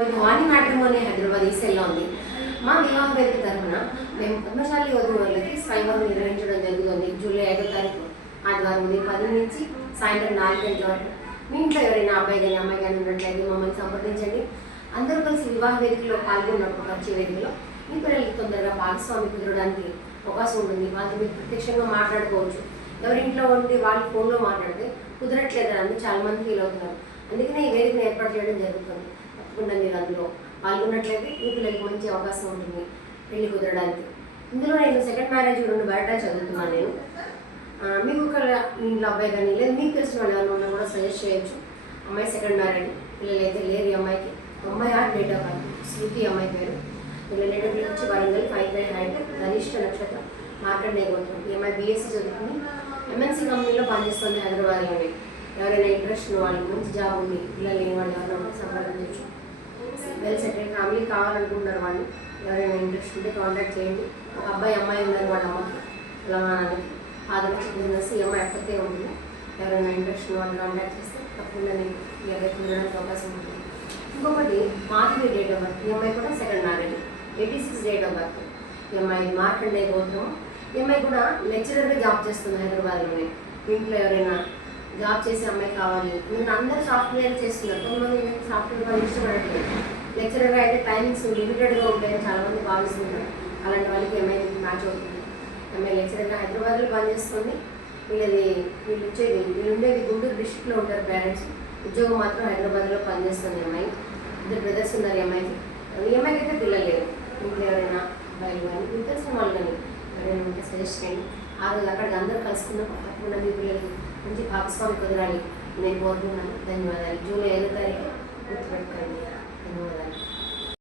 వాణి matrimony Hyderabad ఈసెల్లో ఉంది. మా వివాహ వేదిక తరఫున మేము పద్మశాలి వధువులకి స్వయంవరం నిర్వహించడం జరుగుతుంది. జూలై 5వ తారీఖు ఆదివారం ఉదయం 10 నుంచి సాయంత్రం 4 గంటల వరకు. మీ ఇంట్లో ఎవరైనా అబ్బాయి కానీ అమ్మాయి కానీ ఉన్నట్లయితే మమ్మల్ని సంప్రదించండి. అందరూ కలిసి వివాహ వేదికలో పాల్గొన్నప్పుడు పరిచయ వేదికలో మీ పిల్లలకి తొందరగా భాగస్వామి కుదరడానికి అవకాశం ఉంటుంది. వాళ్ళతో మీరు ప్రత్యక్షంగా మాట్లాడుకోవచ్చు. ఎవరింట్లో ఉండి వాళ్ళు ఫోన్లో మాట్లాడితే కుదరట్లేదని చాలా మంది ఫీల్ అవుతున్నారు. అందుకనే ఈ వేదికను ఏర్పాటు చేయడం జరుగుతుంది. తప్పకుండా మీరు అందులో పాల్గొన్నట్లయితే మీ పిల్లలకి మంచి అవకాశం ఉంటుంది పెళ్లి కుదరడానికి. ఇందులో నేను సెకండ్ మ్యారేజ్ 2 బయోటా చదువుతున్నాను. నేను మీకు ఒక ఇంట్లో అబ్బాయి కానీ లేదు మీకు తెలిసిన వాళ్ళు ఎవరైనా ఉన్నా కూడా సజెస్ట్ చేయొచ్చు. అమ్మాయి సెకండ్ మ్యారేజ్, పిల్లలు అయితే లేరు. ఈ అమ్మాయికి 96 డేట్ ఆఫ్ బర్త్, శృతి అమ్మాయి పేరు. వీళ్ళ నేటివ్ ప్లేస్ వచ్చి వరంగల్, 5 హైట్, ధనిష్ట నక్షత్రం, మార్కండే గోత్రం. ఈ అమ్మాయి బీఎస్సీ చదువుకుని ఎంఎన్సీ కంపెనీలో పనిచేస్తుంది హైదరాబాద్లోనే. ఎవరైనా ఇంట్రెస్ట్ ఉన్న వాళ్ళు, మంచి జాబ్ ఉంది, పిల్లలు లేని వాళ్ళు ఎవరైనా సంప్రదించవచ్చు. వెల్ సెటిల్ ఫ్యామిలీ కావాలనుకుంటున్నారు వాళ్ళు. ఎవరైనా ఇంట్రెస్ట్ ఉంటే కాంటాక్ట్ చేయండి. ఒక అబ్బాయి అమ్మాయి ఉన్నారు వాళ్ళ అమ్మకి, తెలంగాణకి. ఫాదర్ బిజినెస్, ఈ అమ్మాయి ఎప్పటికే ఉంటుంది. ఎవరైనా ఇంట్రెస్ట్ ఉన్న వాళ్ళు కాంటాక్ట్ చేస్తే తప్పకుండా నేను ఈ అబ్బాయి కుదరడానికి అవకాశం ఉంటుంది. ఇంకొకటి మాధవి డేట్ ఆఫ్ బర్త్. ఈ అమ్మాయి కూడా second marriage, 86 date of birth. ఈ అమ్మాయి మార్కండే గోత్రం. ఈ అమ్మాయి కూడా లెక్చరర్గా జాబ్ చేస్తుంది హైదరాబాద్లోనే. ఇంట్లో ఎవరైనా జాబ్ చేసే అమ్మాయి కావాలి. నేను అందరూ సాఫ్ట్వేర్ చేస్తున్నారు, కొంతమంది సాఫ్ట్వేర్ వాళ్ళు ఇష్టపడట్లేదు. లెక్చరర్గా అయితే టైమింగ్స్ లిమిటెడ్గా ఉంటాయని చాలామంది భావిస్తున్నారు. అలాంటి వాళ్ళకి ఎంఐ మ్యాచ్ అవుతుంది. ఎంఐ లెక్చరర్గా హైదరాబాద్లో పనిచేస్తుంది. వీళ్ళు ఉండేది గుంటూరు డిస్ట్రిక్ట్లో ఉంటారు పేరెంట్స్. ఉద్యోగం మాత్రం హైదరాబాద్లో పనిచేస్తుంది. అమ్మాయి 2 బ్రదర్స్ ఉన్నారు. ఈ అమ్మాయికి అయితే పిల్లలు లేరు. ఇంట్లో ఎవరైనా అబ్బాయిలు కానీ మీకు తెలిసిన వాళ్ళు కానీ ఎవరైనా ఉంటే సజెస్ట్ చేయండి. ఆ రోజు అక్కడికి అందరూ కలుసుకున్నాం. తప్పకుండా మీ పిల్లలకి మంచి భాగస్వామి కుదరాలి నేను కోరుతున్నాను. ధన్యవాదాలు. జూలై 5వ తారీఖు గుర్తుపెట్టుకోండి.